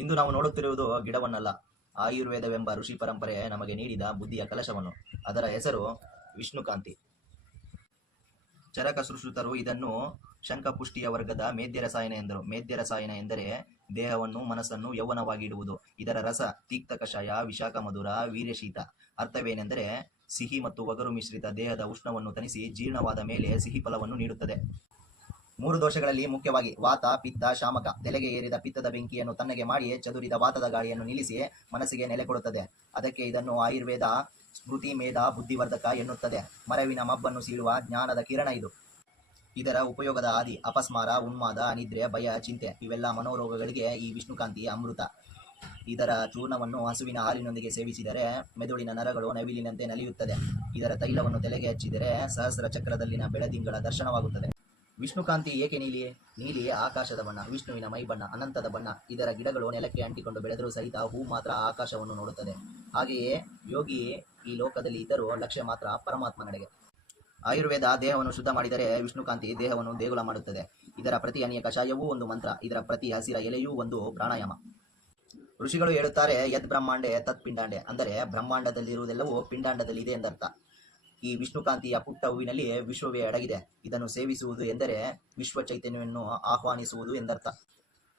ಇಂದು ನಾವು ನೋಡುತ್ತಿರುವುದು ಗಿಡವನ್ನಲ್ಲ, ಆಯುರ್ವೇದವೆಂಬ ಋಷಿ ಪರಂಪರೆ ನಮಗೆ ನೀಡಿದ ಬುದ್ಧಿಯ ಕಲಶವನ್ನು. ಅದರ ಹೆಸರು ವಿಷ್ಣುಕಾಂತಿ. ಚರಕ ಸುಶ್ರುತರು ಇದನ್ನು ಶಂಖಪುಷ್ಟಿಯ ವರ್ಗದ ಮೇದ್ಯ ರಸಾಯನ ಎಂದರು. ಮೇದ್ಯ ರಸಾಯನ ಎಂದರೆ ದೇಹವನ್ನು ಮನಸ್ಸನ್ನು ಯೌವನವಾಗಿಡುವುದು. ಇದರ ರಸ ತಿಕ್ತ ಕಷಾಯ, ವಿಶಾಖ ಮಧುರ, ವೀರ್ಯಶೀತ. ಅರ್ಥವೇನೆಂದರೆ ಸಿಹಿ ಮತ್ತು ಒಗರು ಮಿಶ್ರಿತ ದೇಹದ ಉಷ್ಣವನ್ನು ತಣಿಸಿ ಜೀರ್ಣವಾದ ಮೇಲೆ ಸಿಹಿ ಫಲವನ್ನು ನೀಡುತ್ತದೆ. 3 ದೋಷಗಳಲ್ಲಿ ಮುಖ್ಯವಾಗಿ ವಾತ, ಪಿತ್ತ, ಶಾಮಕ. ತಲೆಗೆ ಏರಿದ ಪಿತ್ತದ ಬೆಂಕಿಯನ್ನು ತಣ್ಣಗೆ ಮಾಡಿ ಚದುರಿದ ವಾತದ ಗಾಳಿಯನ್ನು ನಿಲ್ಲಿಸಿ ಮನಸ್ಸಿಗೆ ನೆಲೆ ಕೊಡುತ್ತದೆ. ಅದಕ್ಕೆ ಇದನ್ನು ಆಯುರ್ವೇದ ಸ್ಮೃತಿ ಮೇಧ ಬುದ್ಧಿವರ್ಧಕ ಎನ್ನುತ್ತದೆ. ಮರವಿನ ಮಬ್ಬನ್ನು ಸೀಳುವ ಜ್ಞಾನದ ಕಿರಣ ಇದು. ಇದರ ಉಪಯೋಗದ ಆದಿ ಅಪಸ್ಮಾರ, ಉನ್ಮಾದ, ಅನಿದ್ರೆ, ಭಯ, ಚಿಂತೆ ಇವೆಲ್ಲ ಮನೋರೋಗಗಳಿಗೆ ಈ ವಿಷ್ಣುಕಾಂತಿ ಅಮೃತ. ಇದರ ಚೂರ್ಣವನ್ನು ಹಸುವಿನ ಹಾಲಿನೊಂದಿಗೆ ಸೇವಿಸಿದರೆ ಮೆದುಳಿನ ನರಗಳು ನವಿಲಿನಂತೆ ನಲಿಯುತ್ತದೆ. ಇದರ ತೈಲವನ್ನು ತಲೆಗೆ ಹಚ್ಚಿದರೆ ಸಹಸ್ರ ಚಕ್ರದಲ್ಲಿನ ಬೆಳದಿಂಗಳ ದರ್ಶನವಾಗುತ್ತದೆ. ವಿಷ್ಣುಕಾಂತಿ ಏಕೆ ನೀಲಿ? ನೀಲಿ ಆಕಾಶದ ಬಣ್ಣ, ವಿಷ್ಣುವಿನ ಮೈ ಬಣ್ಣ, ಅನಂತದ ಬಣ್ಣ. ಇದರ ಗಿಡಗಳು ನೆಲಕ್ಕೆ ಅಂಟಿಕೊಂಡು ಬೆಳೆದರೂ ಸಹಿತ ಹೂ ಮಾತ್ರ ಆಕಾಶವನ್ನು ನೋಡುತ್ತದೆ. ಹಾಗೆಯೇ ಯೋಗಿ ಈ ಲೋಕದಲ್ಲಿ ಇದ್ದರೂ ಲಕ್ಷ್ಯ ಮಾತ್ರ ಪರಮಾತ್ಮನೆಡೆಗೆ. ಆಯುರ್ವೇದ ದೇಹವನ್ನು ಶುದ್ಧ ಮಾಡಿದರೆ ವಿಷ್ಣುಕಾಂತಿ ದೇಹವನ್ನು ದೇಗುಲ ಮಾಡುತ್ತದೆ. ಇದರ ಪ್ರತಿ ಹನಿಯ ಕಷಾಯವೂ ಒಂದು ಮಂತ್ರ, ಇದರ ಪ್ರತಿ ಹಸಿರ ಎಲೆಯೂ ಒಂದು ಪ್ರಾಣಾಯಾಮ. ಋಷಿಗಳು ಹೇಳುತ್ತಾರೆ, ಯದ್ ಬ್ರಹ್ಮಾಂಡೆ ತತ್ ಪಿಂಡಾಂಡೆ, ಅಂದರೆ ಬ್ರಹ್ಮಾಂಡದಲ್ಲಿರುವುದೆಲ್ಲವೂ ಪಿಂಡಾಂಡದಲ್ಲಿ ಇದೆ ಎಂದರ್ಥ. ಈ ವಿಷ್ಣುಕಾಂತಿಯ ಪುಟ್ಟ ಹೂವಿನಲ್ಲಿ ವಿಶ್ವವೇ ಅಡಗಿದೆ. ಇದನ್ನು ಸೇವಿಸುವುದು ಎಂದರೆ ವಿಶ್ವ ಚೈತನ್ಯವನ್ನು ಆಹ್ವಾನಿಸುವುದು ಎಂದರ್ಥ.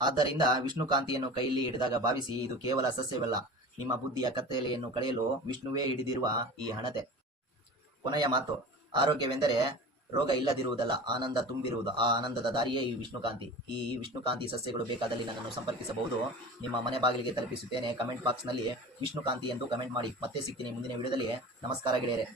ಆದ್ದರಿಂದ ವಿಷ್ಣುಕಾಂತಿಯನ್ನು ಕೈಯಲ್ಲಿ ಹಿಡಿದಾಗ ಭಾವಿಸಿ, ಇದು ಕೇವಲ ಸಸ್ಯವಲ್ಲ, ನಿಮ್ಮ ಬುದ್ಧಿಯ ಕತ್ತಲೆಯನ್ನು ಕಳೆಯಲು ವಿಷ್ಣುವೇ ಹಿಡಿದಿರುವ ಈ ಹಣತೆ. ಕೊನೆಯ ಮಾತು, ಆರೋಗ್ಯವೆಂದರೆ ರೋಗ ಇಲ್ಲದಿರುವುದಲ್ಲ, ಆನಂದ ತುಂಬಿರುವುದು. ಆ ಆನಂದದ ದಾರಿಯೇ ಈ ವಿಷ್ಣುಕಾಂತಿ. ಈ ವಿಷ್ಣುಕಾಂತಿ ಸಸ್ಯಗಳು ಬೇಕಾದಲ್ಲಿ ನನ್ನನ್ನು ಸಂಪರ್ಕಿಸಬಹುದು. ನಿಮ್ಮ ಮನೆ ಬಾಗಿಲಿಗೆ ತಲುಪಿಸುತ್ತೇನೆ. ಕಮೆಂಟ್ ಬಾಕ್ಸ್ನಲ್ಲಿ ವಿಷ್ಣುಕಾಂತಿ ಎಂದು ಕಮೆಂಟ್ ಮಾಡಿ. ಮತ್ತೆ ಸಿಗ್ತೀನಿ ಮುಂದಿನ ವಿಡಿಯೋದಲ್ಲಿ. ನಮಸ್ಕಾರ ಗೆಳೆಯರೆ.